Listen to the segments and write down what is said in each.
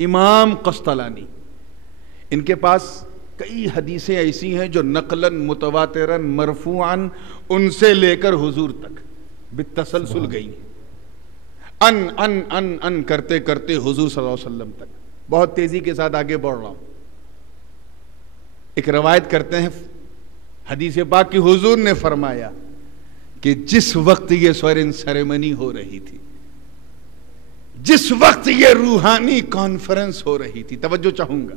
امام قسطلانی، ان کے پاس کئی حدیثیں ایسی ہیں جو نقلاً متواتراً مرفوعاً ان سے لے کر حضور تک بالتسلسل گئی، ان کرتے کرتے حضور صلی اللہ علیہ وسلم تک۔ بہت تیزی کے ساتھ آگے بڑھ رہا ہوں۔ ایک روایت کرتے ہیں حدیث پاک کی، حضور نے فرمایا کہ جس وقت یہ سورن سیریمنی ہو رہی تھی، جس وقت یہ روحانی کانفرنس ہو رہی تھی، توجہ چاہوں گا،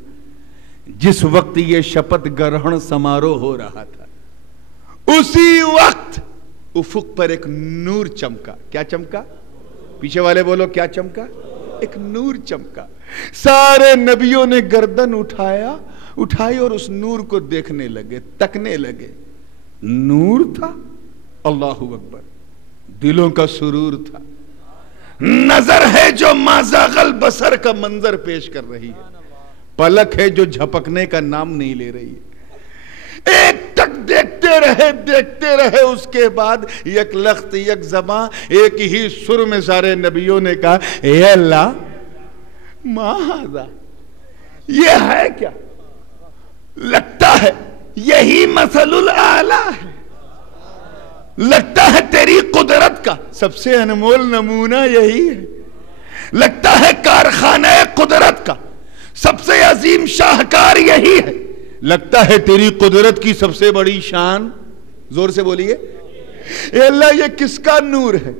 جس وقت یہ شپت گرہن سماروہ ہو رہا تھا، اسی وقت افق پر ایک نور چمکا۔ کیا چمکا؟ پیچھے والے بولو، کیا چمکا؟ ایک نور چمکا۔ سارے نبیوں نے گردن اٹھائی اور اس نور کو دیکھنے لگے، تکنے لگے۔ نور تھا، اللہ اکبر، دلوں کا سرور تھا، نظر ہے جو ما زاغ البصر کا منظر پیش کر رہی ہے، پلک ہے جو جھپکنے کا نام نہیں لے رہی ہے۔ ایک تک دیکھتے رہے، اس کے بعد یک لخت یک زباں ایک ہی سر میں سارے نبیوں نے کہا، اے اللہ ما ھذا، یہ ہے کیا؟ لگتا ہے یہی مثل الاعلیٰ ہے، لگتا ہے تیری قدرت کا سب سے انمول نمونہ یہی ہے، لگتا ہے کارخانہ قدرت کا سب سے عظیم شاہکار یہی ہے، لگتا ہے تیری قدرت کی سب سے بڑی شان، زور سے بولیے، اے اللہ یہ کس کا نور ہے؟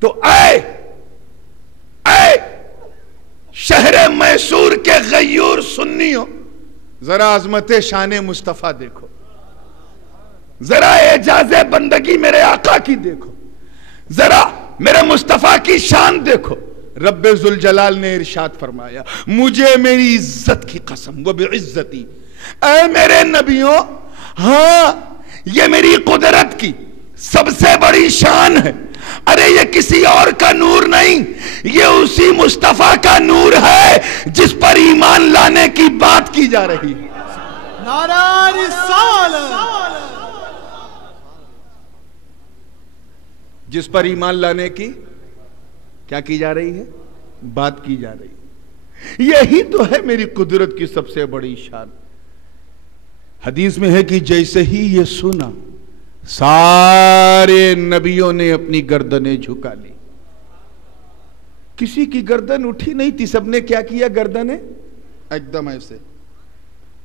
تو اے شہر میسور کے غیور سنیوں، ذرا عظمت شان مصطفیٰ دیکھو، ذرا اعجاز بندگی میرے آقا کی دیکھو، ذرا میرے مصطفیٰ کی شان دیکھو۔ رب ذوالجلال نے ارشاد فرمایا، مجھے میری عزت کی قسم، وہ بعزتی، اے میرے نبیوں، ہاں یہ میری قدرت کی سب سے بڑی شان ہے، ارے یہ کسی اور کا نور نہیں، یہ اسی مصطفیٰ کا نور ہے جس پر ایمان لانے کی بات کی جا رہی ہے۔ نعرہ رسالت، جس پر ایمان لانے کی کیا کی جا رہی ہے؟ بات کی جا رہی ہے۔ یہی تو ہے میری قدرت کی سب سے بڑی شان۔ حدیث میں ہے کہ جیسے ہی یہ سنا، سارے نبیوں نے اپنی گردنیں جھکا لی، کسی کی گردن اٹھی نہیں تھی، سب نے کیا کیا؟ گردنیں ایک دم ایسے،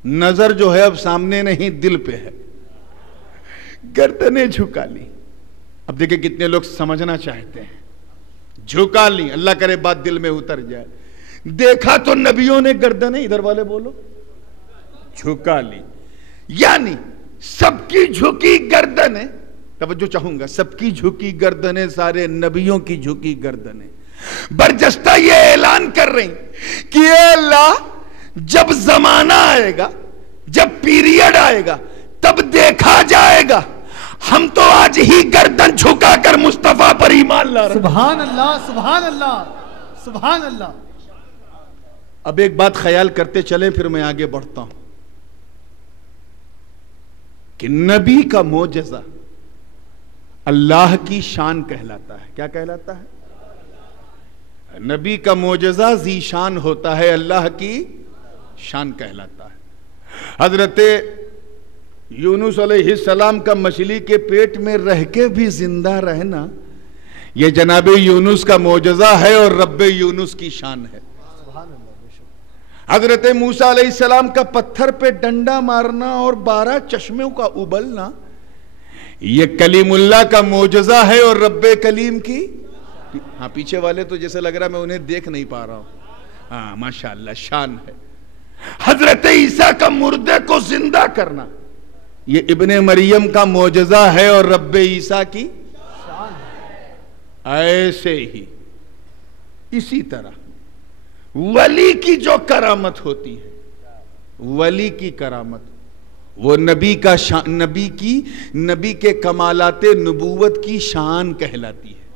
نظر جو ہے اب سامنے نہیں دل پہ ہے، گردنیں جھکا لی۔ اب دیکھیں کتنے لوگ سمجھنا چاہتے ہیں، جھکا لی، اللہ کرے بات دل میں اتر جائے۔ دیکھا تو نبیوں نے گردنیں، ادھر والے بولو، جھکا لی، یعنی سب کی جھکی گردنیں، توجہ چاہوں گا، سب کی جھکی گردنیں، سارے نبیوں کی جھکی گردنیں برجستہ یہ اعلان کر رہی کہ اے اللہ جب زمانہ آئے گا، جب پیریڈ آئے گا، تب دیکھا جائے گا، ہم تو آج ہی گردن جھکا کر مصطفیٰ پر ایمان لا رہے ہیں۔ سبحان اللہ، سبحان اللہ، سبحان اللہ۔ اب ایک بات خیال کرتے چلیں، پھر میں آگے بڑھتا ہوں کہ نبی کا معجزہ اللہ کی شان کہلاتا ہے۔ کیا کہلاتا ہے؟ نبی کا معجزہ ذی شان ہوتا ہے، اللہ کی شان کہلاتا ہے۔ حضرت یونس علیہ السلام کا مچھلی کے پیٹ میں رہ کے بھی زندہ رہنا، یہ جناب یونس کا معجزہ ہے اور رب یونس کی شان ہے۔ حضرت موسیٰ علیہ السلام کا پتھر پہ ڈنڈا مارنا اور 12 چشموں کا ابلنا، یہ کلیم اللہ کا معجزہ ہے اور رب کلیم کی، ہاں پیچھے والے تو جیسے لگ رہا میں انہیں دیکھ نہیں پا رہا ہوں، ہاں ماشاءاللہ شان ہے۔ حضرت عیسیٰ کا مردے کو زندہ کرنا، یہ ابن مریم کا معجزہ ہے اور رب عیسیٰ کی شان ہے۔ ایسے ہی اسی طرح ولی کی جو کرامت ہوتی ہے، ولی کی کرامت، وہ نبی کا شان، نبی کے کمالات نبوت کی شان کہلاتی ہے۔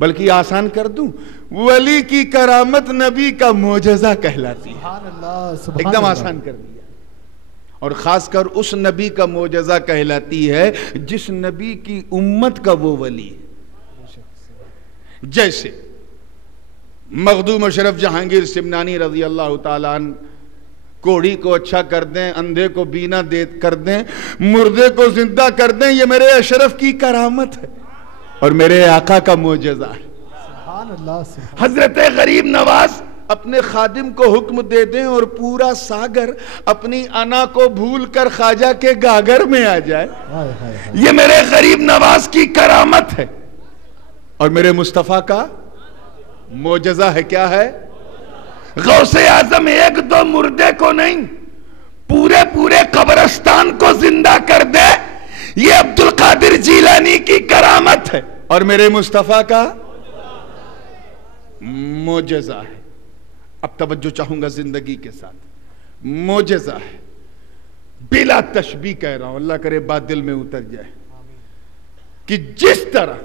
بلکہ آسان کر دوں، ولی کی کرامت نبی کا معجزہ کہلاتی ہے۔ سبحان اللہ، ایک دم آسان کر دیا۔ اور خاص کر اس نبی کا معجزہ کہلاتی ہے جس نبی کی امت کا وہ ولی ہے۔ جیسے مخدوم اشرف جہانگیر سمنانی رضی اللہ تعالیٰ عنہ کوڑی کو اچھا کر دیں، اندھے کو بینا دے کر دیں، مردے کو زندہ کر دیں، یہ میرے اشرف کی کرامت ہے اور میرے آقا کا معجزہ ہے۔ سبحان اللہ، سبحان حضرت غریب نواز اپنے خادم کو حکم دے دیں اور پورا ساگر اپنی انا کو بھول کر خواجہ کے گاگر میں آ جائے، یہ میرے غریب نواز کی کرامت ہے اور میرے مصطفیٰ کا معجزہ ہے۔ کیا ہے؟ غوث اعظم ایک دو مردے کو نہیں، پورے قبرستان کو زندہ کر دے، یہ عبد القادر جیلانی کی کرامت ہے اور میرے مصطفیٰ کا معجزہ ہے۔ اب توجہ چاہوں گا زندگی کے ساتھ، معجزہ ہے، بلا تشبیہ کہہ رہا ہوں، اللہ کرے بات دل میں اتر جائے کہ جس طرح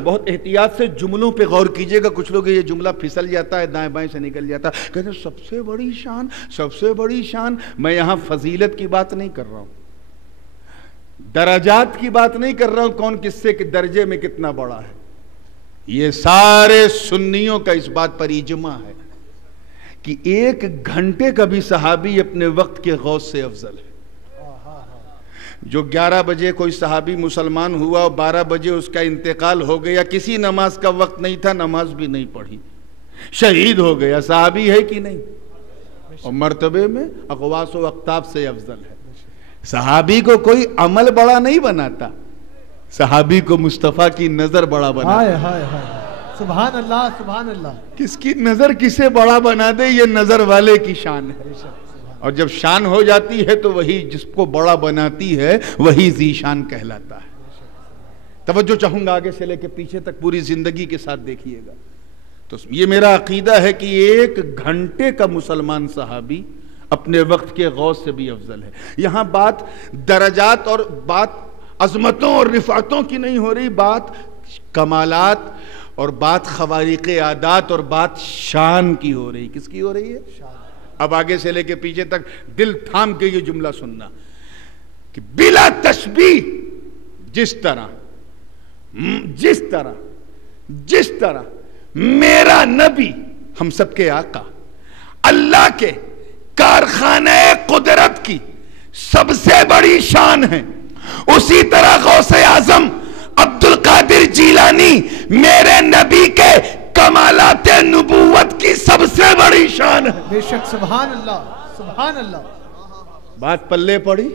بہت احتیاط سے جملوں پہ غور کیجئے گا، کچھ لوگ یہ جملہ پھسل جاتا ہے، دائیں بائیں سے نکل جاتا ہے، کہتے ہیں سب سے بڑی شان۔ میں یہاں فضیلت کی بات نہیں کر رہا ہوں، درجات کی بات نہیں کر رہا ہوں، کون کس سے درجے میں کتنا بڑا ہے۔ یہ سارے سنیوں کا اس بات پر اجماع ہے کہ 1 گھنٹے کا بھی صحابی اپنے وقت کے غوث سے افضل ہے۔ جو 11 بجے کوئی صحابی مسلمان ہوا اور 12 بجے اس کا انتقال ہو گیا، کسی نماز کا وقت نہیں تھا، نماز بھی نہیں پڑھی، شہید ہو گیا، صحابی ہے کہ نہیں؟ اور مرتبے میں اقواس و اقطاب سے افضل ہے۔ صحابی کو کوئی عمل بڑا نہیں بناتا، صحابی کو مصطفیٰ کی نظر بڑا بناتا ہے۔ سبحان اللہ، سبحان اللہ۔ کس کی نظر کسے بڑا بنا دے، یہ نظر والے کی شان ہے، اور جب شان ہو جاتی ہے تو وہی جس کو بڑا بناتی ہے وہی ذی شان کہلاتا ہے۔ توجہ چاہوں گا آگے سے لے کے پیچھے تک پوری زندگی کے ساتھ دیکھیے گا۔ تو یہ میرا عقیدہ ہے کہ 1 گھنٹے کا مسلمان صحابی اپنے وقت کے غوث سے بھی افضل ہے۔ یہاں بات درجات اور بات عظمتوں اور رفعتوں کی نہیں ہو رہی، بات کمالات اور بات خوارق عادات اور بات شان کی ہو رہی۔ کس کی ہو رہی ہے؟ اب آگے سے لے کے پیچھے تک دل تھام کے یہ جملہ سننا کہ بلا تشبیہ جس طرح میرا نبی ہم سب کے آقا اللہ کے کارخانہ قدرت کی سب سے بڑی شان ہے، اسی طرح غوث اعظم عبد القادر جیلانی میرے نبی کے کمالات نبوت کی سب سے بڑی شان ہے۔ بے شک، سبحان اللہ، سبحان اللہ۔ بات پلے پڑی،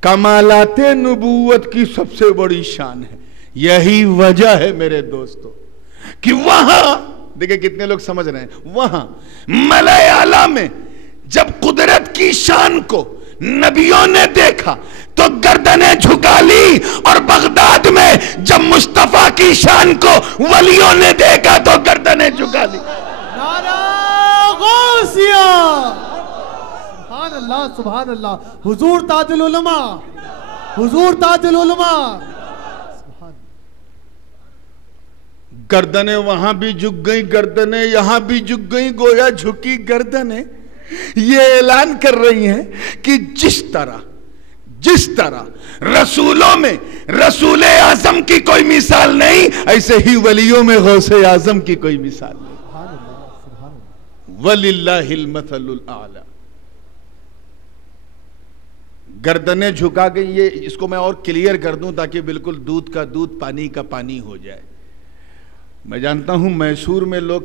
کمالات نبوت کی سب سے بڑی شان ہے۔ یہی وجہ ہے میرے دوستو کہ وہاں دیکھیں کتنے لوگ سمجھ رہے ہیں، وہاں ملائے اعلیٰ میں جب قدرت کی شان کو نبیوں نے دیکھا تو گردنیں جھکا لی، اور بغداد میں جب مصطفیٰ کی شان کو ولیوں نے دیکھا تو گردنیں جھکا لی۔ نعرہ غوثیہ، سبحان اللہ، سبحان اللہ۔ حضور تاج العلماء، حضور تاج العلماء۔ گردنیں وہاں بھی جھک گئیں، گردنیں یہاں بھی جھک گئیں، گویا جھکی گردنیں یہ اعلان کر رہی ہیں کہ جس طرح رسولوں میں رسول اعظم کی کوئی مثال نہیں، ایسے ہی ولیوں میں غوث اعظم کی کوئی مثال نہیں۔ وَلِلَّهِ الْمَثَلُ الْأَعْلَى۔ گردنیں جھکا گئی، یہ اس کو میں اور کلیئر کر دوں تاکہ بالکل دودھ کا دودھ پانی کا پانی ہو جائے۔ میں جانتا ہوں میسور میں لوگ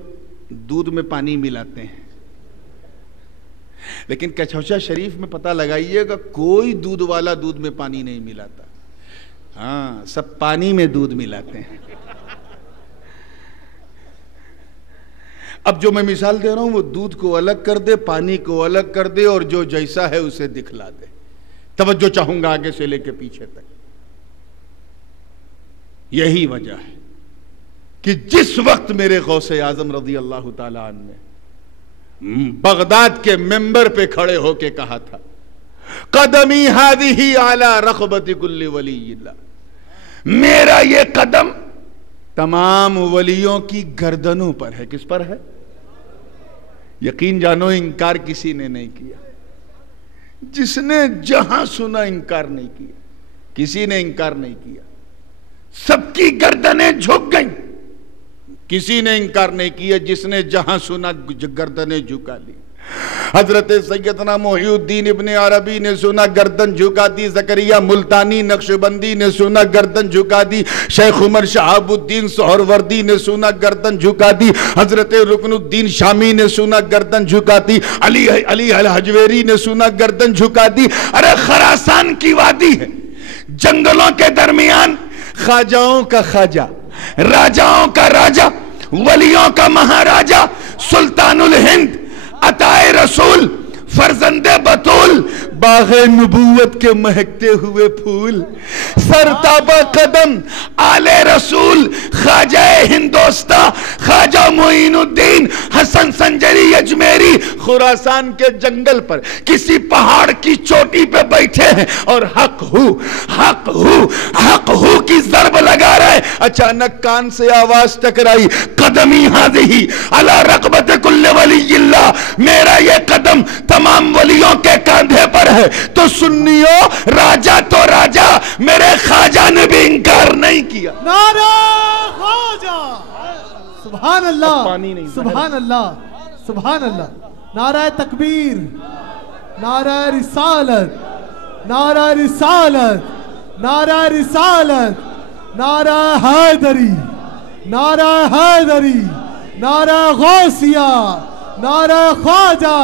دودھ میں پانی ملاتے ہیں، لیکن کچھوچا شریف میں پتہ لگائیے گا کوئی دودھ والا دودھ میں پانی نہیں ملاتا، ہاں سب پانی میں دودھ ملاتے ہیں۔ اب جو میں مثال دے رہا ہوں وہ دودھ کو الگ کر دے، پانی کو الگ کر دے، اور جو جیسا ہے اسے دکھلا دے۔ توجہ چاہوں گا آگے سے لے کے پیچھے تک۔ یہی وجہ ہے کہ جس وقت میرے غوث اعظم رضی اللہ تعالیٰ عنہ نے بغداد کے ممبر پہ کھڑے ہو کے کہا تھا قدمی ہادی علی رقبۃ کل ولی اللہ، میرا یہ قدم تمام ولیوں کی گردنوں پر ہے۔ کس پر ہے؟ یقین جانو انکار کسی نے نہیں کیا، جس نے جہاں سنا انکار نہیں کیا، کسی نے انکار نہیں کیا، سب کی گردنیں جھک گئیں۔ کسی نے انکار نہیں کیا، جس نے جہاں سنا گردنیں جھکا لی۔ حضرت سیدنا محی الدین ابن عربی نے سنا گردن جھکا دی، زکریا ملتانی نقشبندی نے سنا گردن جھکا دی، شیخ عمر شہاب الدین سہروردی نے سنا گردن جھکا دی، حضرت رکن الدین شامی نے سنا گردن جھکا دی، علی الحجویری نے سنا گردن جھکا دی۔ ارے خراسان کی وادی ہے، جنگلوں کے درمیان، خواجاؤں کا خواجہ، راجاؤں کا راجہ، ولیوں کا مہاراجہ، سلطان الہند، عطائے رسول، فرزند بطول، باغ نبوت کے مہکتے ہوئے پھول، سرتابہ قدم آل رسول، خواجہ ہندوستہ، خواجہ معین الدین حسن سنجری اجمیری خراسان کے جنگل پر کسی پہاڑ کی چوٹی پہ بیٹھے ہیں اور حق ہو حق ہو حق ہو کی ضرب لگا رہے۔ اچانک کان سے آواز ٹکرائی، قدمی ہذہی علی رقبت کل ولی اللہ، میرا یہ قدم تمام ولیوں کے کاندھے پر ہے۔ تو سنیو، راجہ تو راجہ، میرے خواجہ نے بھی انکار نہیں کیا۔ نعرہ خواجہ، سبحان اللہ، سبحان اللہ، سبحان اللہ، نعرہ تکبیر، نعرہ رسالت، نعرہ رسالت، نعرہ رسالت، نعرہ حیدری، نعرہ حیدری، نعرہ غوثیہ، نعرہ خواجہ،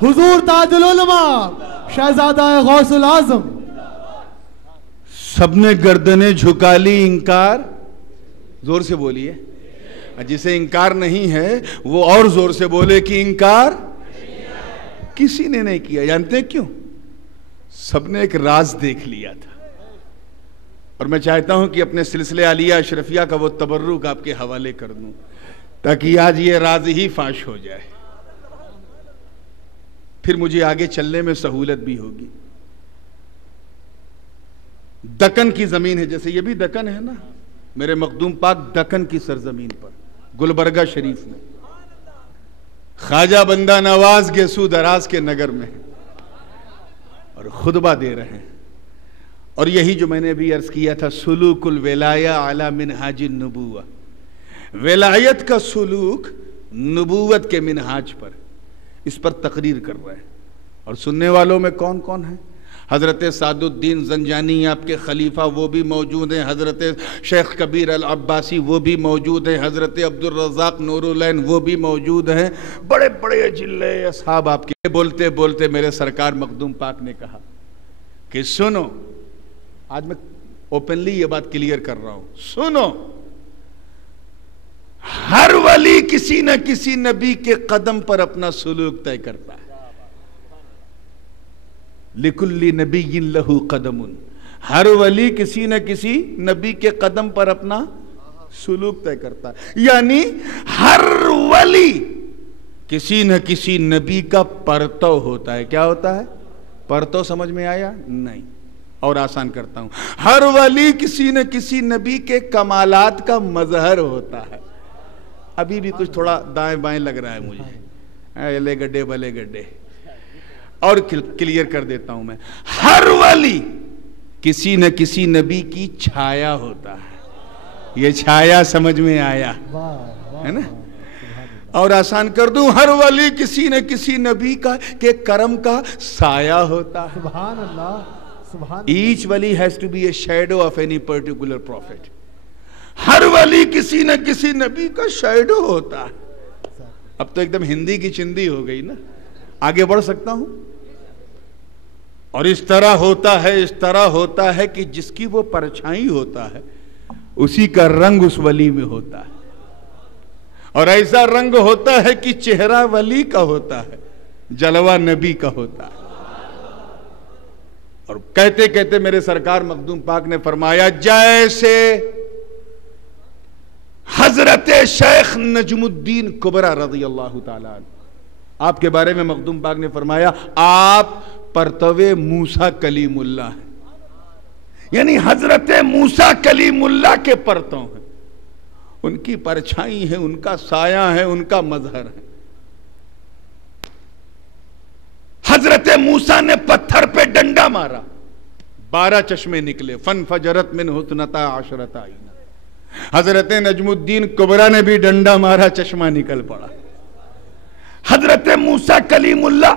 حضور تاج العلماء شہزادہ غوث العظم۔ سب نے گردنیں جھکا لی، انکار زور سے بولیے، جسے انکار نہیں ہے وہ اور زور سے بولے کہ انکار کسی نے نہیں کیا۔ جانتے ہیں کیوں؟ سب نے ایک راز دیکھ لیا تھا، اور میں چاہتا ہوں کہ اپنے سلسلے عالیہ اشرفیہ کا وہ تبرک آپ کے حوالے کر دوں تاکہ آج یہ راز ہی فاش ہو جائے، پھر مجھے آگے چلنے میں سہولت بھی ہوگی۔ دکن کی زمین ہے، جیسے یہ بھی دکن ہے نا، میرے مخدوم پاک دکن کی سرزمین پر گلبرگہ شریف میں خواجہ بندہ نواز گیسو دراز کے نگر میں اور خطبہ دے رہے ہیں، اور یہی جو میں نے بھی عرض کیا تھا، سلوک الولایہ علی منہاج النبوہ، ولایت کا سلوک نبوت کے منہاج پر، اس پر تقریر کر رہے ہیں۔ اور سننے والوں میں کون کون ہیں؟ حضرت سعد الدین زنجانی آپ کے خلیفہ وہ بھی موجود ہیں، حضرت شیخ کبیر العباسی وہ بھی موجود ہیں، حضرت عبد الرزاق نور العین وہ بھی موجود ہیں، بڑے بڑے اجلے اصحاب آپ کے۔ بولتے بولتے میرے سرکار مخدوم پاک نے کہا کہ سنو، آج میں اوپنلی یہ بات کلیئر کر رہا ہوں، سنو، ہر ولی کسی نہ کسی نبی کے قدم پر اپنا سلوک طے کرتا ہے۔ لِكُلِّ نَبِيٍّ لَهُ قَدَمٌ، ہر ولی کسی نہ کسی نبی کے قدم پر اپنا سلوک طے کرتا ہے، یعنی ہر ولی کسی نہ کسی نبی کا پرتو ہوتا ہے۔ کیا ہوتا ہے؟ پرتو سمجھ میں آیا؟ نہیں، اور آسان کرتا ہوں، ہر ولی کسی نہ کسی نبی کے کمالات کا مظہر ہوتا ہے۔ ابھی بھی کچھ تھوڑا دائیں بائیں لگ رہا ہے مجھے، لے گڈے بلے گڈے، اور کلیئر کر دیتا ہوں میں، ہر ولی کسی نہ کسی نبی کی چھایا ہوتا ہے۔ یہ چھایا سمجھ میں آیا ہے نا؟ اور آسان کر دوں، ہر ولی کسی نہ کسی نبی کا کہ کرم کا سایہ ہوتا ہے۔ سبحان اللہ، سبحان اللہ۔ Each wali has to be a shadow of any particular prophet۔ ہر ولی کسی نہ کسی نبی کا شیڈو ہوتا ہے۔ اب تو ایک دم ہندی کی چندی ہو گئی نا، آگے بڑھ سکتا ہوں؟ اور اس طرح ہوتا ہے، اس طرح ہوتا ہے کہ جس کی وہ پرچھائی ہوتا ہے اسی کا رنگ اس ولی میں ہوتا ہے، اور ایسا رنگ ہوتا ہے کہ چہرہ ولی کا ہوتا ہے، جلوہ نبی کا ہوتا ہے۔ اور کہتے کہتے میرے سرکار مخدوم پاک نے فرمایا، جیسے حضرت شیخ نجم الدین کبرا رضی اللہ تعالیٰ عنہ، آپ کے بارے میں مخدوم پاک نے فرمایا آپ پرتو موسیٰ کلیم اللہ ہیں، یعنی حضرت موسیٰ کلیم اللہ کے پرتو ہیں، ان کی پرچھائی ہے، ان کا سایہ ہے، ان کا مظہر ہے۔ حضرت موسیٰ نے پتھر پہ ڈنڈا مارا، 12 چشمے نکلے، فنفجرت منہ اثنتا عشرۃ عینا۔ حضرت نجم الدین کبریٰ نے بھی ڈنڈا مارا، چشمہ نکل پڑا۔ حضرت موسیٰ کلیم اللہ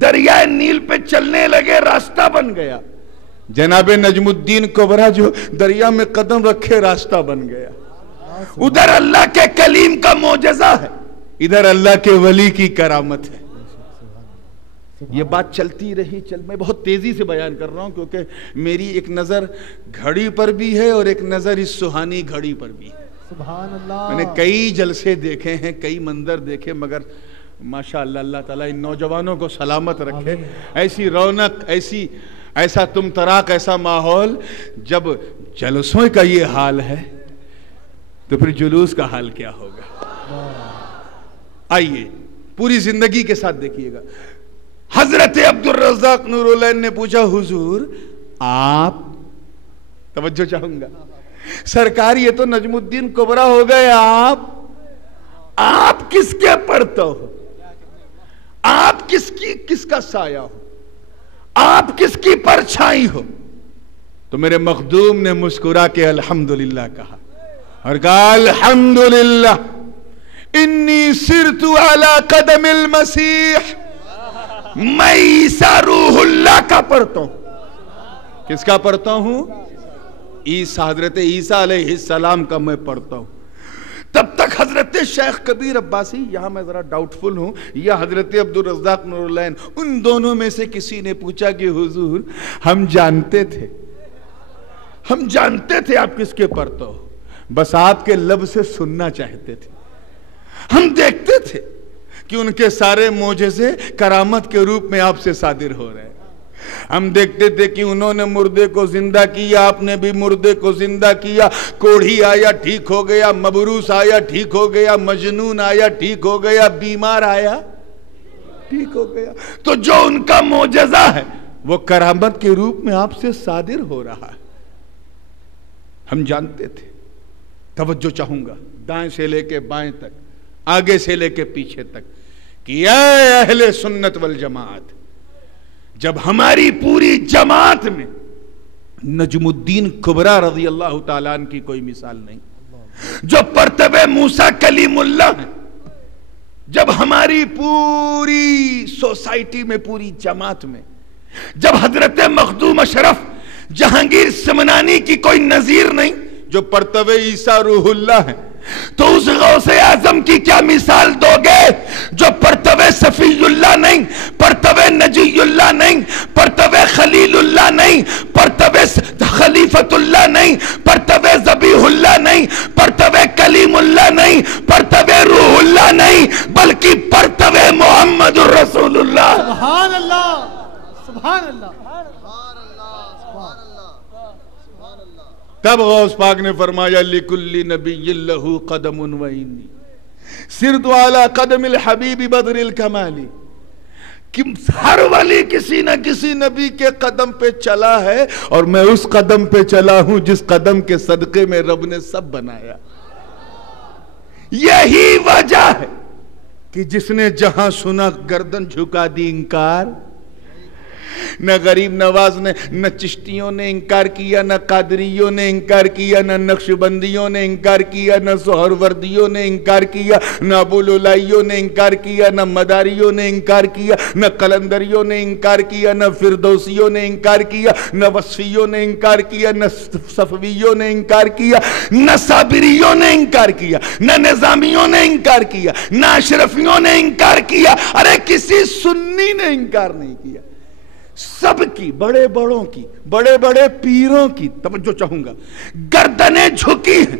دریائے نیل پہ چلنے لگے، راستہ بن گیا۔ جناب نجم الدین کبریٰ جو دریا میں قدم رکھے، راستہ بن گیا۔ ادھر اللہ کے کلیم کا معجزہ ہے، ادھر اللہ کے ولی کی کرامت ہے۔ یہ بات چلتی رہی، میں بہت تیزی سے بیان کر رہا ہوں کیونکہ میری ایک نظر گھڑی پر بھی ہے اور ایک نظر اس سہانی گھڑی پر بھی ہے۔ سبحان اللہ۔ میں نے کئی جلسے دیکھے ہیں، کئی منظر دیکھے، مگر ماشاءاللہ اللہ تعالیٰ ان نوجوانوں کو سلامت رکھے۔ ایسی رونق، ایسا تم تراک، ایسا ماحول، جب جلسوں کا یہ حال ہے تو پھر جلوس کا حال کیا ہوگا؟ آئیے پوری زندگی کے ساتھ دیکھیے گا۔ حضرت عبد الرزاق نور العین نے پوچھا، حضور آپ، توجہ چاہوں گا، سرکار یہ تو نجم الدین کبریٰ ہو گئے، آپ کس کے پڑھتے ہو؟ آپ کس کا سایہ ہو؟ آپ کس کی پرچھائی ہو؟ تو میرے مخدوم نے مسکرا کے الحمدللہ کہا اور کہا، الحمدللہ انی سرت علی قدم المسیح، میں عیسیٰ روح اللہ کا پڑھتا ہوں۔ کس کا پڑھتا ہوں؟ حضرت عیسیٰ علیہ السلام کا میں پڑھتا ہوں۔ تب تک حضرت شیخ کبیر عباسی، یہاں میں ذرا ڈاؤٹ فل ہوں، یا حضرت عبد الرزاق نور العین، ان دونوں میں سے کسی نے پوچھا کہ حضور ہم جانتے تھے آپ کس کے پڑھتے ہو، بس آپ کے لب سے سننا چاہتے تھے۔ ہم دیکھتے تھے کہ ان کے سارے معجزے کرامت کے روپ میں آپ سے صادر ہو رہے ہیں۔ ہم دیکھتے تھے کہ انہوں نے مردے کو زندہ کیا، آپ نے بھی مردے کو زندہ کیا، کوڑھی آیا ٹھیک ہو گیا، مبروس آیا ٹھیک ہو گیا، مجنون آیا ٹھیک ہو گیا، بیمار آیا ٹھیک ہو گیا۔ تو جو ان کا معجزہ ہے وہ کرامت کے روپ میں آپ سے صادر ہو رہا ہے۔ ہم جانتے تھے۔ توجہ چاہوں گا دائیں سے لے کے بائیں تک، آگے سے لے کے پیچھے تک، کہ اے اہل سنت والجماعت، جب ہماری پوری جماعت میں نجم الدین کبریٰ رضی اللہ تعالیٰ عنہ کی کوئی مثال نہیں، جو پرتبہ موسیٰ کلیم اللہ ہے، جب ہماری پوری سوسائٹی میں، پوری جماعت میں، جب حضرت مخدوم اشرف جہانگیر سمنانی کی کوئی نظیر نہیں، جو پرتبہ عیسیٰ روح اللہ ہے، تو اس غوث اعظم کی کیا مثال دو گے جو پرتبہ صفی اللہ نہیں، پرتبہ نجی اللہ نہیں، پرتبہ خلیل اللہ نہیں، پرتبہ خلیفت اللہ نہیں، پرتبہ ذبیح اللہ نہیں، پرتبہ کلیم اللہ نہیں، پرتبہ روح اللہ نہیں، بلکہ پرتبہ محمد الرسول اللہ۔ سبحان اللہ، سبحان اللہ۔ تب غوث پاک نے فرمایا، لِكُلِّ نَبِيٍّ لَهُ قَدَمٌ وَإِنِّي سِرْتُ عَلَى قَدَمِ الْحَبِيبِ بَدْرِ الْكَمَالِ، کہ ہر ولی کسی نہ کسی نبی کے قدم پہ چلا ہے، اور میں اس قدم پہ چلا ہوں جس قدم کے صدقے میں رب نے سب بنایا۔ یہی وجہ ہے کہ جس نے جہاں سنا گردن جھکا دی انکار، نہ غریب نواز نے، نہ چشتیوں نے انکار کیا، نہ قادریوں نے انکار کیا، نہ نقشبندیوں نے انکار کیا، نہ سہروردیوں نے انکار کیا، نہ ابوالعلائیوں نے انکار کیا، نہ مداریوں نے انکار کیا، نہ قلندریوں نے انکار کیا، نہ فردوسیوں نے انکار کیا، نہ وصفیوں نے انکار کیا، نہ صفویوں نے انکار کیا، نہ صابریوں نے انکار کیا، نہ نظامیوں نے انکار کیا، نہ اشرفیوں نے انکار کیا، ارے کسی سنی نے انکار نہیں کیا۔ سب کی، بڑے بڑوں کی، بڑے بڑے پیروں کی، توجہ چاہوں گا، گردنیں جھکی ہیں،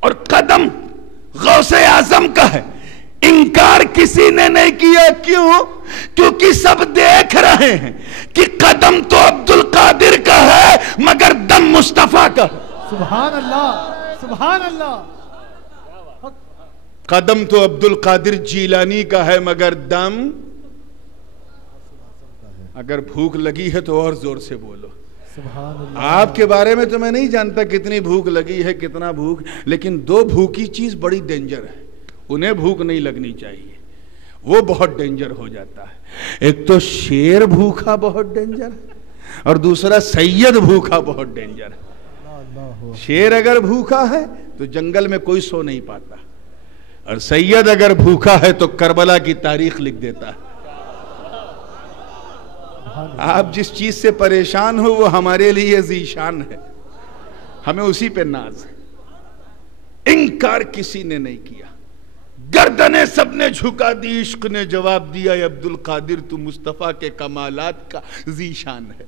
اور قدم غوث اعظم کا ہے، انکار کسی نے نہیں کیا۔ کیوں؟ کیونکہ سب دیکھ رہے ہیں کہ قدم تو عبد القادر کا ہے مگر دم مصطفیٰ کا ہے۔ سبحان اللہ، سبحان اللہ۔ قدم تو عبد القادر جیلانی کا ہے مگر دم، اگر بھوک لگی ہے تو اور زور سے بولو۔ سبحان اللہ۔ آپ کے بارے میں تو میں نہیں جانتا کتنی بھوک لگی ہے، کتنا بھوک، لیکن دو بھوکی چیز بڑی ڈینجر ہے، انہیں بھوک نہیں لگنی چاہیے، وہ بہت ڈینجر ہو جاتا ہے۔ ایک تو شیر بھوکا بہت ڈینجر ہے، اور دوسرا سید بھوکا بہت ڈینجر ہے۔ شیر اگر بھوکا ہے تو جنگل میں کوئی سو نہیں پاتا، اور سید اگر بھوکا ہے تو کربلا کی تاریخ لکھ دیتا ہے۔ آپ جس چیز سے پریشان ہو وہ ہمارے لیے ذیشان ہے، ہمیں اسی پہ ناز ہے۔ انکار کسی نے نہیں کیا، گردنیں سب نے جھکا دی، عشق نے جواب دیا، اے عبد القادر تو مصطفیٰ کے کمالات کا ذیشان ہے،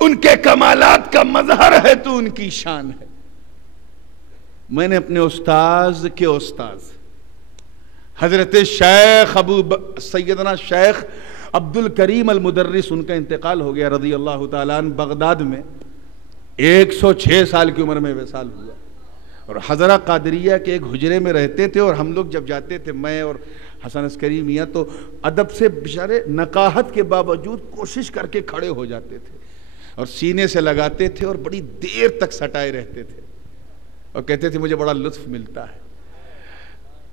ان کے کمالات کا مظہر ہے تو ان کی شان ہے۔ میں نے اپنے استاذ کے استاذ حضرت شیخ سیدنا شیخ عبد الکریم المدرس، ان کا انتقال ہو گیا رضی اللہ تعالیٰ عنہ، بغداد میں 106 سال کی عمر میں وصال ہوا، اور حضرہ قادریہ کے ایک حجرے میں رہتے تھے، اور ہم لوگ جب جاتے تھے، میں اور حسن عسکری میاں، تو ادب سے بیچارے نقاہت کے باوجود کوشش کر کے کھڑے ہو جاتے تھے اور سینے سے لگاتے تھے اور بڑی دیر تک سٹائے رہتے تھے اور کہتے تھے مجھے بڑا لطف ملتا ہے۔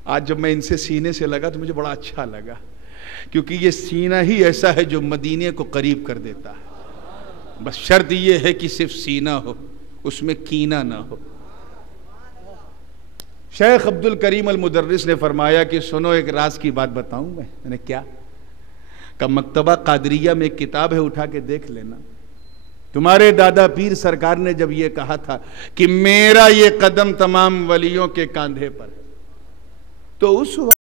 آج جب میں ان سے سینے سے لگا تو مجھے بڑا اچھا لگا، کیونکہ یہ سینہ ہی ایسا ہے جو مدینے کو قریب کر دیتا ہے۔ بس شرط یہ ہے کہ صرف سینہ ہو، اس میں کینہ نہ ہو۔ شیخ عبد الکریم المدرس نے فرمایا کہ سنو ایک راز کی بات بتاؤں میں نے کیا؟ کہ مکتبہ قادریہ میں ایک کتاب ہے، اٹھا کے دیکھ لینا۔ تمہارے دادا پیر سرکار نے جب یہ کہا تھا کہ میرا یہ قدم تمام ولیوں کے کاندھے پر ہے، تو اس وقت